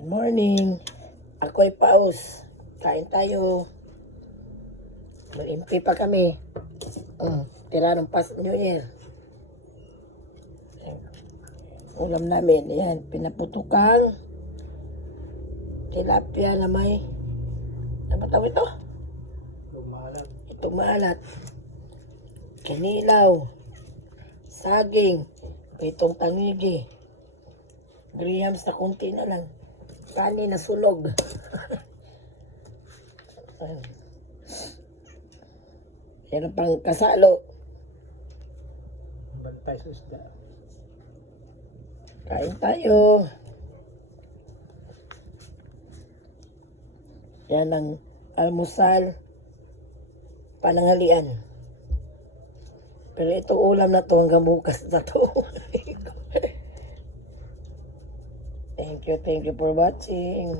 Good morning. Ako'y paus. Kain tayo. Malimpi pa kami. Tira ng past New Year. Ulam namin. Ayan, pinaputukang tilapia na may ano tawag ito? Itong maalat. Kinilaw. Saging. Pitong tangigi. Grahams na kunti na lang. Kanin na sunog. Yan ang pang kasalo. Bantay sa isda. Kain tayo. Yan ang almusal. Pananghalian. Pero itong ulam na to hanggang bukas na to. Thank you for watching.